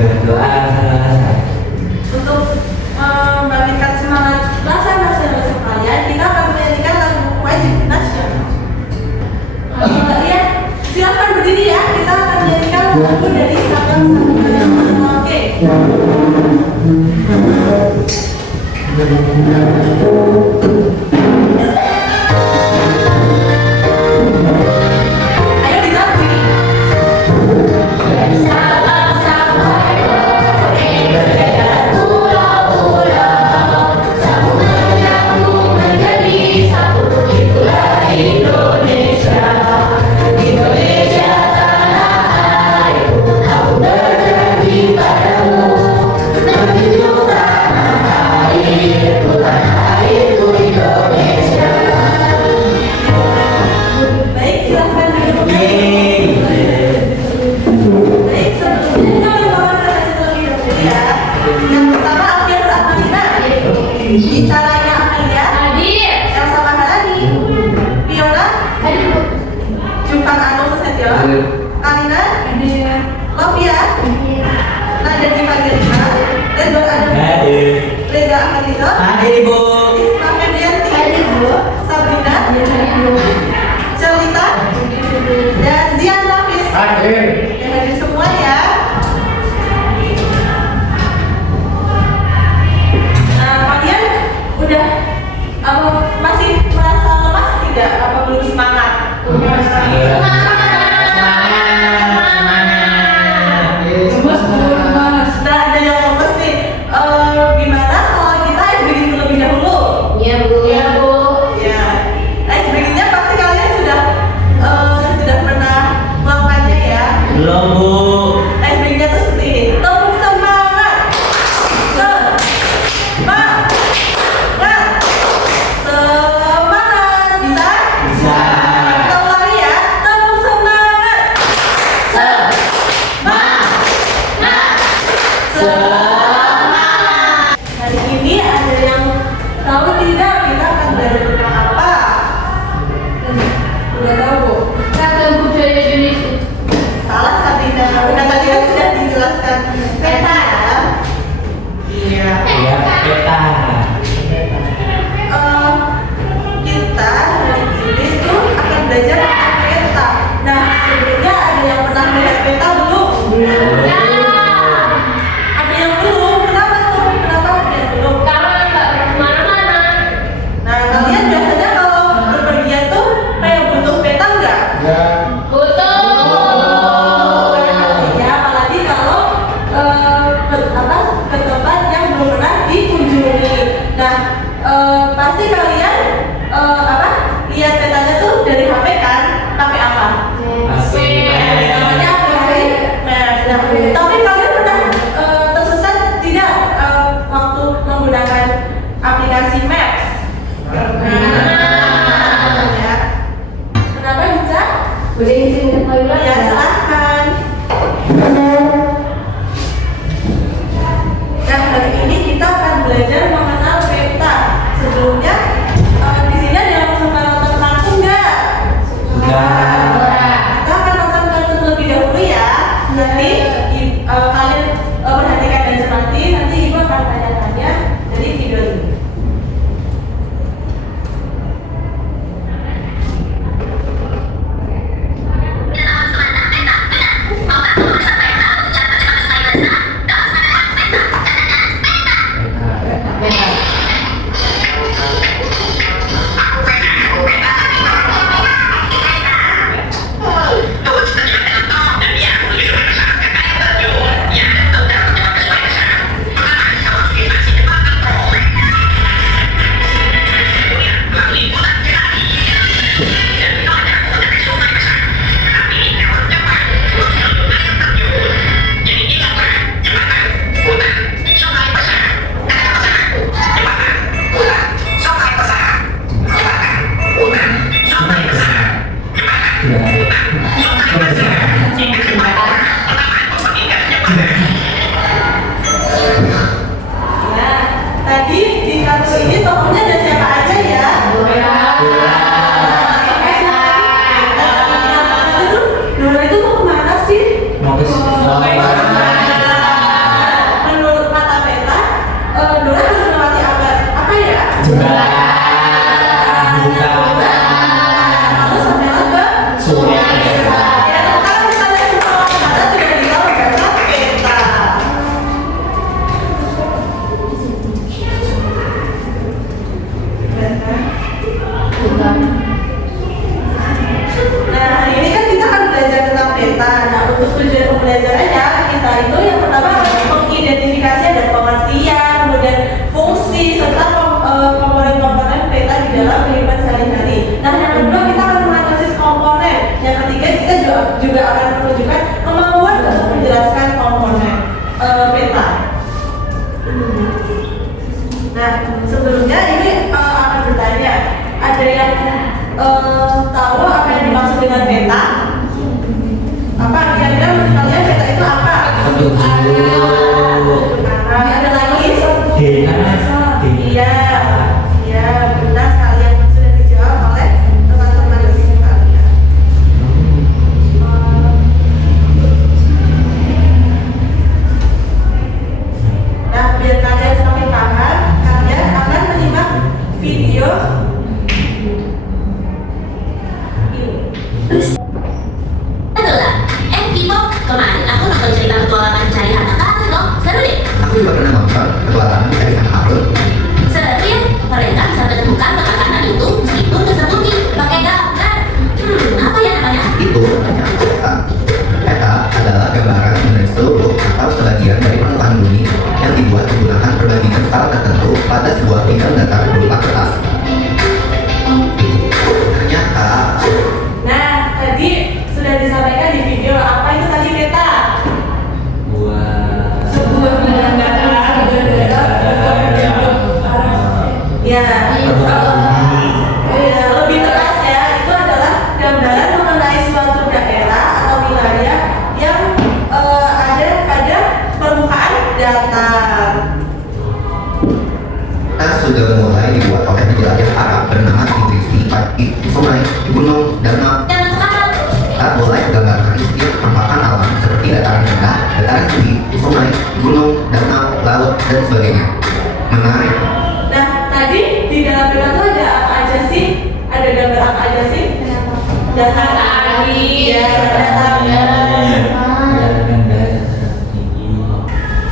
Berdoa selesai. Untuk membangkitkan semangat rasa nasionalisme kalian, kita akan menyanyikan lagu wajib nasional. Ya, silakan berdiri ya. Kita akan menyanyikan lagu dari Sabang Samudra. Oke. Ayo kita berdiri. Baik, silakan duduk. Baik, sebelumnya kita akan membawakan terlebih dahulu ya. Yang pertama Alfian Rahmanina, bicaranya Amelia, Elsa Maharani, Fiona, Jufan Anu Susetyo, Alina, Lovia, Nada Diva Gerima, Redwan Adam, Reza Ahmadino, Isma Febrianti, Sabrina, Celita, dan Zian Lapis. Yang hadir semua ya. Kalian udah masih merasa lemas tidak? Apa belum semangat? Nah, ada yang lemes nih. Gimana kalau kita ice breaking terlebih dahulu? Ya. Ice breakingnya pasti kalian sudah pernah melakukannya ya. Belum, Bu. Ice breakingnya tuh seperti ini. Tepuk semangat. Semangat. Semangat. Bisa? Bisa. Kita ulangi ya. Tepuk semangat. Hari ini ada yang tahu tidak kita akan belajar tentang apa? Udah tahu, Bu? Salah, Sabrina. Udah tadi kan sudah dijelaskan peta ya. Iya. Ya, peta. Kita hari ini tuh akan belajar tentang peta. Nah, sebelumnya ada yang pernah melihat peta belum? Ada yang belum? Kenapa tuh? Kenapa ada yang belum? Nah, kalian biasanya kalau berpergian tuh kayak butuh peta nggak? Ya, apalagi kalau ke tempat yang belum pernah dikunjungi. Nah, pasti kalian lihat petanya tuh dari HP kan? Pakai apa? Pasti. Namanya aplikasi Maps. Nah, tapi kalian pernah tersesat tidak waktu menggunakan aplikasi Maps? Ya. Kenapa bisa? Ya, silahkan. Nah, hari ini kita akan belajar mengenal peta. Sebelumnya, angka bunyi yang dibuat menggunakan perbandingan skala tertentu pada sebuah bidang data berupa kertas. Ternyata Nah, tadi sudah disampaikan di video apa itu tadi peta? Buat Sebuah bidang data ya. Ya, lebih tepatnya itu adalah gambaran mengenai suatu daerah atau wilayah yang ada pada permukaan datar. kita sudah mulai dibuat oleh penjelajah Arab bernama Idrisi di sungai, gunung, danau. Kita mulai menggambarkan istilah penampakan alam seperti dataran rendah, dataran tinggi, sungai, gunung, danau, laut, dan sebagainya. Menarik. Nah, tadi di dalam peta itu ada apa aja sih? Ada gambar apa aja sih? Data air, ya, data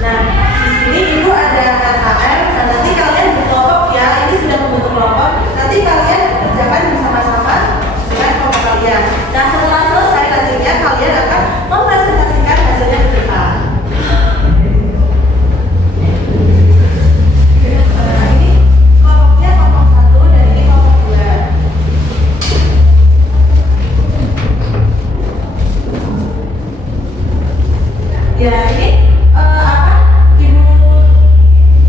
Nah, di sini ibu ada KKM. Nah, nanti kalian berkelompok ya. Ini sudah membentuk kelompok. Nanti kalian kerjakan bersama-sama dengan kelompok kalian. Nah, setelah selesai nantinya kalian akan mempresentasikan hasilnya ke kita. Nah, ini kelompoknya kelompok 1 dan ini kelompok 2. Ya, ini ibu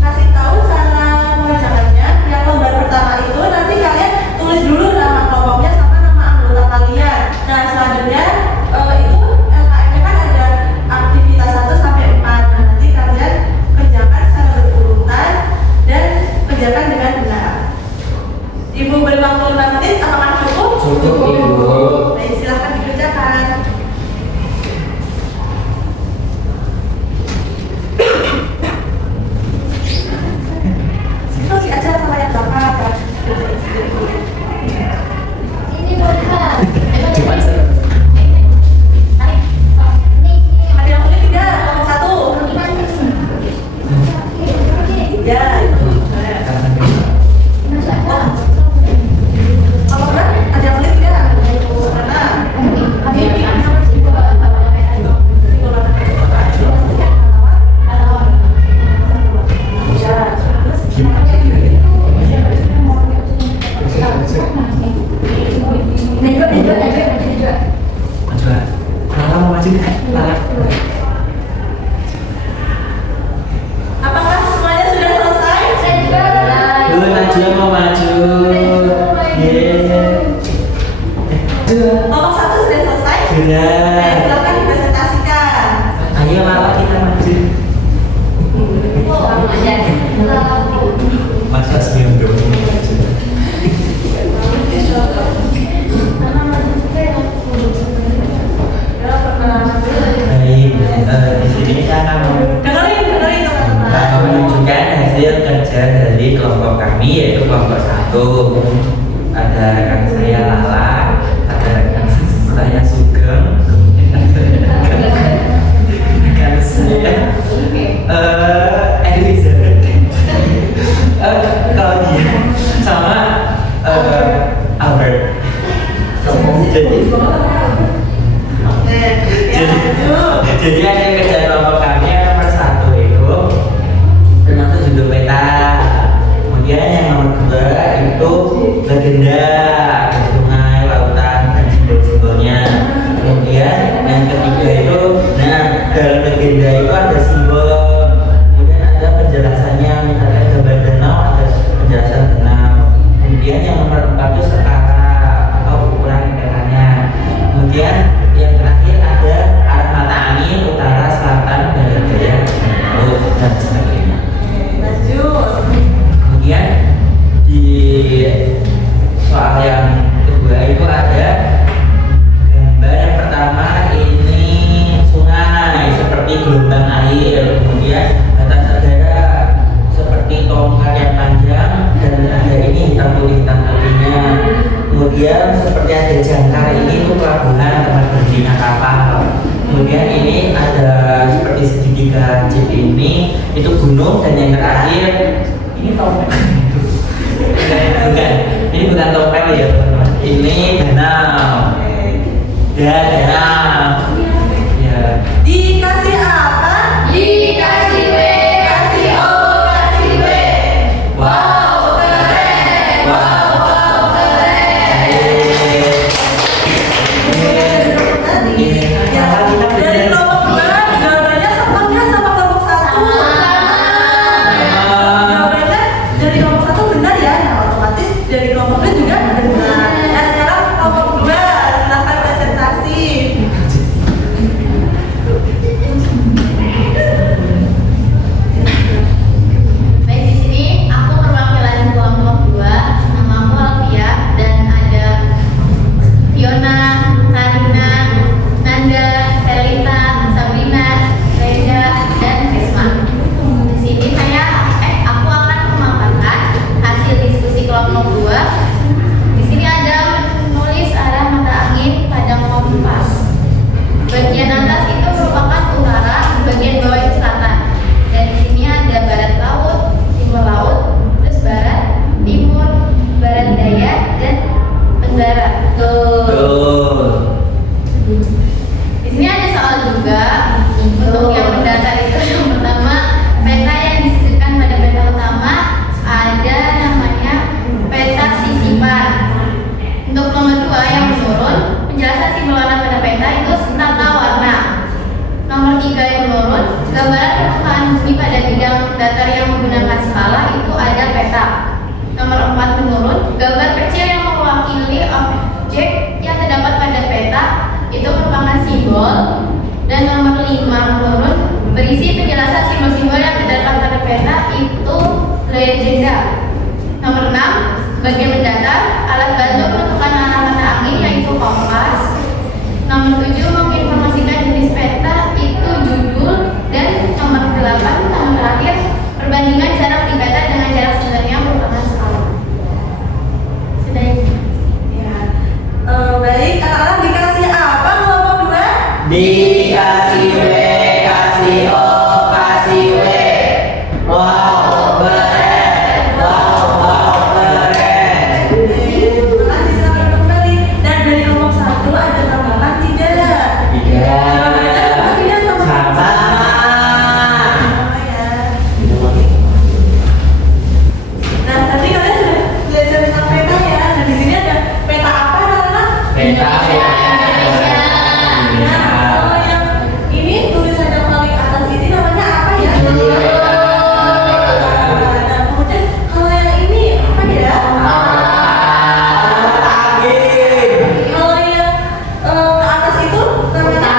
kasih tahu cara mengerjakannya. Yang lembar pertama itu nanti kalian tulis dulu nama kelompoknya sama nama anggota kalian. Nah, selanjutnya itu LKM-nya kan ada aktivitas 1 sampai 4. Nah, nanti kalian kerjakan secara berurutan dan kerjakan dengan benar. Ibu beri waktu 5 menit, apakah cukup? Cukup, Ibu. Baik, silahkan dikerjakan. Itu diajar sama yang bapak kan? Cuma Ada yang boleh tidak? Kelompok 1. Ya, itu. Kelompok berapa? Ada yang boleh tidak? Mana? Coba. Lala mau maju nggak? Lala. Apakah semuanya sudah selesai? Najwa mau maju. Yeah. Kelompok 1 sudah selesai? Sudah. Silakan dipresentasikan. Ayo Lala kita maju. Masa senyum dong. Baik, di sini kita akan Dengerin teman-teman. menunjukkan hasil kerja dari kelompok kami, yaitu kelompok 1. Ada rekan saya Lala, ada rekan saya Sugeng, rekan saya Elizabeth, Claudia, sama Albert. Jadi ada kerja kelompok kami yang nomor 1 itu termasuk judul peta. Kemudian yang nomor 2 itu legenda, sungai, lautan, dan simbol-simbolnya. Kemudian yang ketiga itu, nah dalam legenda itu ada simbol. Kemudian ada penjelasannya, misalnya gambar danau, ada penjelasan danau. Kemudian yang nomor 4 itu setara atau ukuran petanya. Kemudian yang terakhir ada arah mata angin, utara, selatan, barat, daya, timur, dan sebagainya. Lanjut. Kemudian di soal yang kedua itu ada gambar yang pertama ini sungai seperti gelombang air, kemudian batas negara seperti tongkat yang panjang dan ada ini hitam putihnya. Kemudian seperti ada jangkar, ini itu pelabuhan tempat berdirinya kapal. Kemudian ini ada seperti segitiga lancip, ini itu gunung, dan yang terakhir ini topeng. Bukan, ini bukan topeng ya teman-teman. Ini danau. Ya, danau. Ya. Dikasih apa? Dikasih pengetahuan resmi pada bidang datar yang menggunakan skala itu ada peta. Nomor 4 menurun, gambar kecil yang mewakili objek yang terdapat pada peta itu merupakan simbol. Dan nomor 5 menurun, berisi penjelasan simbol-simbol yang terdapat pada peta itu legenda. Nomor 6, bagian mendatar, alat bantu menentukan arah mata angin yaitu kompas. Nomor 7, menginformasikan jenis peta itu judul. Dan nomor 8, nomor terakhir, perbandingan jarak di peta dengan jarak sebenarnya merupakan skala. Sudah ini. Ya. Baik, anak-anak dikasih apa kelompok 2? Dikasih W, kasih O, kasih W. Wow, keren. Wow, keren. Terima kasih, selamat kembali. Dan dari kelompok 1 ada tambahan tidak? Iya. Sama. Sama. Sama ya. Nah, tadi kalian sudah belajar tentang peta ya. Nah, di sini ada peta apa, anak-anak? Peta ya. Nah, kalau yang ini tulisan yang paling atas ini namanya apa ya? Nah, kemudian kalau yang ini apa ya? Kalau yang ke atas itu namanya apa?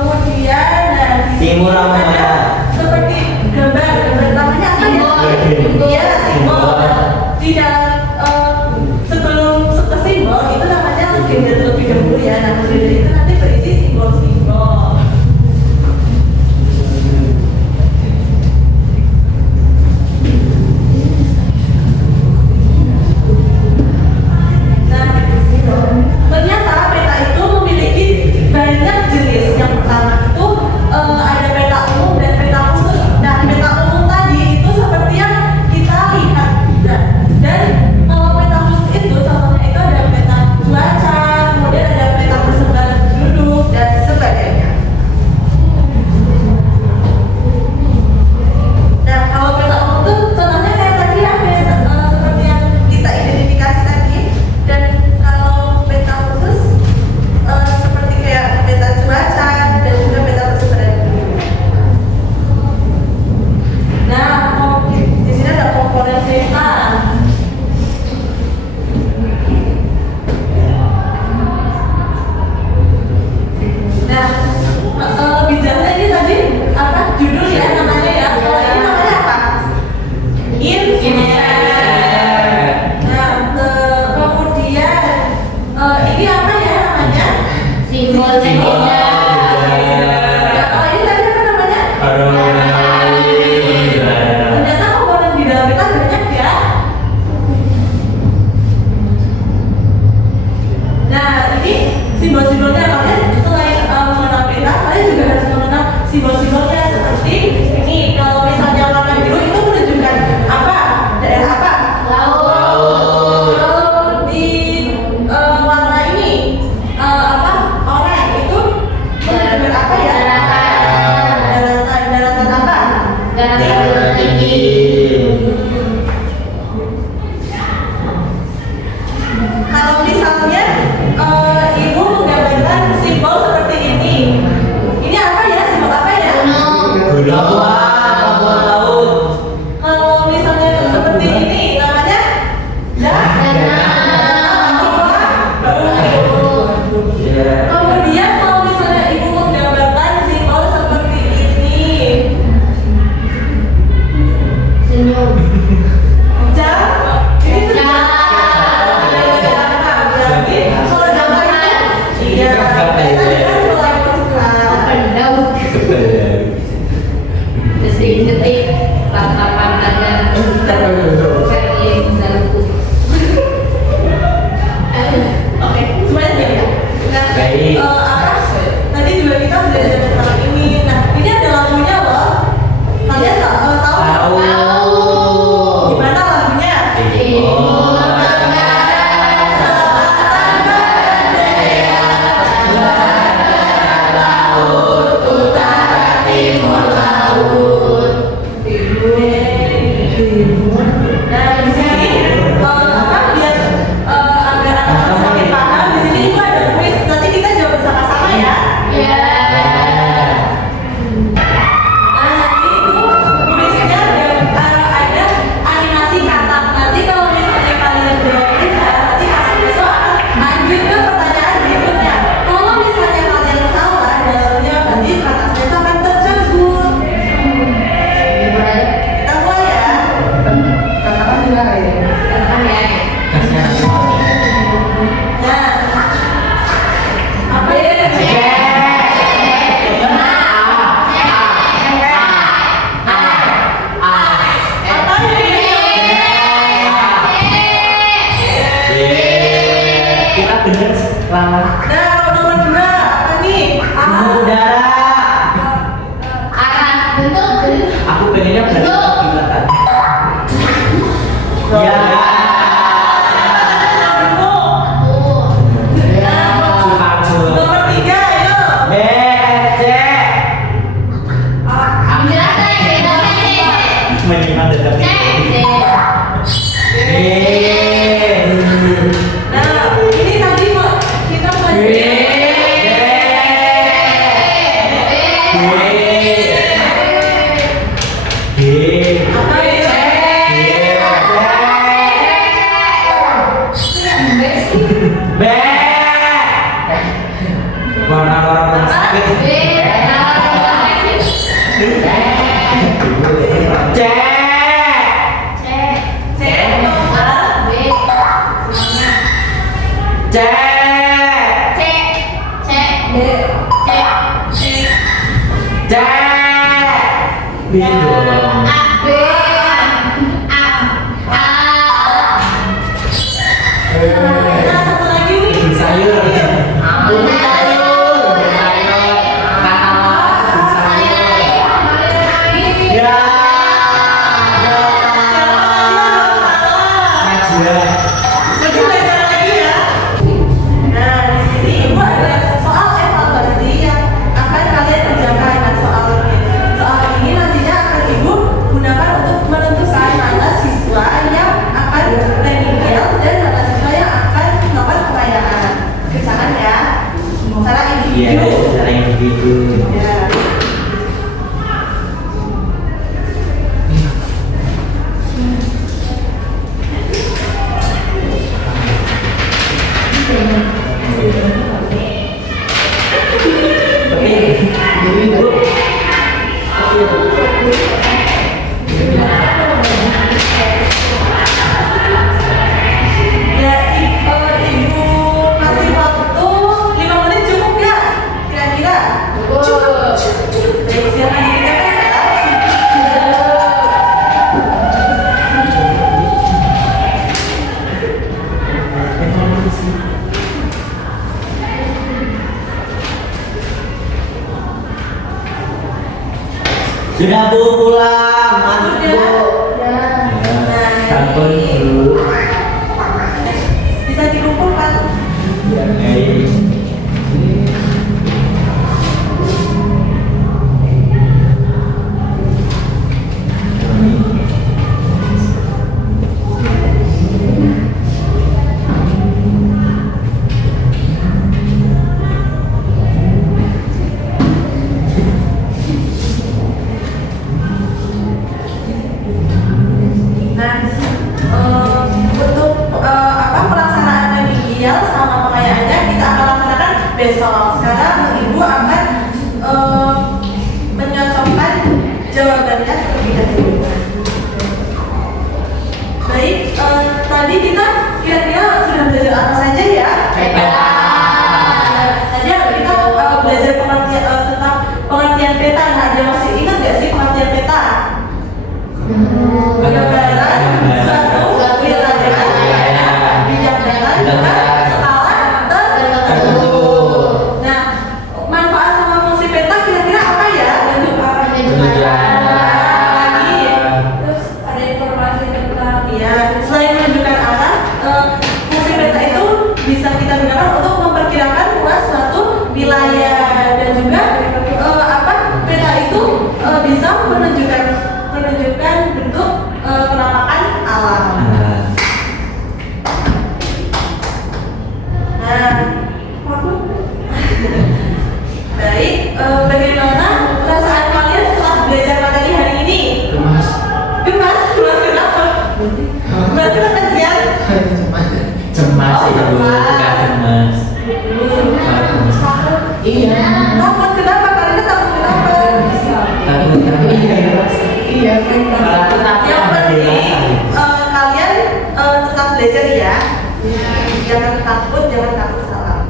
Kemudian, nah di sini Timur apa ada ya? seperti gambar namanya apa ya? Simbol. Iya, simbol. Di dalam sebelum ke simbol itu namanya legenda terlebih dahulu ya. Nah, legenda itu nanti berisi simbol-simbol. Nah, ternyata peta itu memiliki banyak jenis. Yang pertama itu ada peta umum dan peta khusus. Nah, peta umum tadi itu seperti yang kita lihat. Nah, dan kalau peta khusus itu contohnya itu ada peta cuaca, kemudian ada peta persebaran penduduk dan sebagainya. Nah, kalau peta umum itu contohnya kayak tadi ya, seperti yang kita identifikasi tadi. Dan kalau peta khusus seperti kayak peta cuaca dan juga peta persebaran penduduk. Nah, di sini ada komponen peta. Nah, lebih jelas ini tadi apa judul ya namanya ya. Kalau ini namanya apa? Insight. Nah, kemudian ini apa ya namanya? Simbol legenda. Ya, kalau ini tadi apa namanya? Ternyata komponen di dalam peta banyak ya. Nah, ini simbol-simbolnya kalian selain mengenal peta, kalian juga harus mengenal simbol-simbolnya seperti ini. Kalau misalnya warna biru itu menunjukkan apa? Daerah apa? Laut. Kalau di warna ini apa? Oranye itu menyimak tetap C. Nah, ini tadi kita apa ya? B. Warna orang sakit. C. C untuk A. C. C. B dong. Nah, satu lagi nih. Sayur. Ya. Jadi belajar lagi ya. Nah, di sini ibu ada soal evaluasi yang akan kalian kerjakan. Nah, soal ini nantinya akan ibu gunakan untuk menentukan mana siswa yang akan remedial dan mana siswa yang akan melakukan perayaan. Misalkan ya, secara Iya, individu. cara yang begitu. Ya. Ya, ibu kasih waktu 5 menit cukup ya? Kira-kira? Cukup. Baik, silakan dikerjakan Sudah Bu, pulang. Masuk Bu. Sampun Bu. bisa dikumpulkan. Nah, untuk pelaksanaan remedial sama pengayaannya kita akan laksanakan besok. Sekarang ibu akan menyocokkan jawabannya terlebih dahulu. Baik, tadi kita kira-kira sudah belajar apa saja ya? Tadi kita belajar pengertian tentang pengertian peta. Nah, ada masih ingat nggak sih pengertian peta? Gambaran suatu wilayah bidang darat dengan skala tertentu. Nah, manfaat sama fungsi peta kira-kira apa ya? Bentuk arahnya lagi. Terus ada informasi tentang ya. Selain menunjukkan arah, fungsi peta itu bisa kita gunakan untuk memperkirakan luas suatu wilayah dan juga peta itu bisa menunjukkan bentuk penampakan alam. Nah, baik, bagaimana perasaan kalian setelah belajar materi hari ini? Gemas. Gemas kenapa? Berarti kasihan. Cemas itu Bu, bukan gemas. Iya. Takut kenapa? Kalian takut kenapa? Takut iya. Yang penting kalian tetap belajar ya. Jangan takut salah.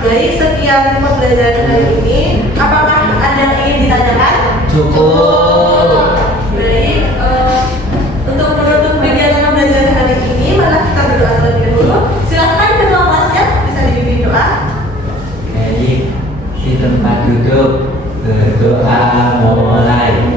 Baik, sekian pembelajaran hari ini. Apakah ada yang ingin ditanyakan? Cukup. Baik, untuk menutup kegiatan pembelajaran hari ini, mari kita berdoa terlebih dahulu. Silakan kedua kelasnya bisa dipimpin doa. Baik, di tempat duduk berdoa mulai.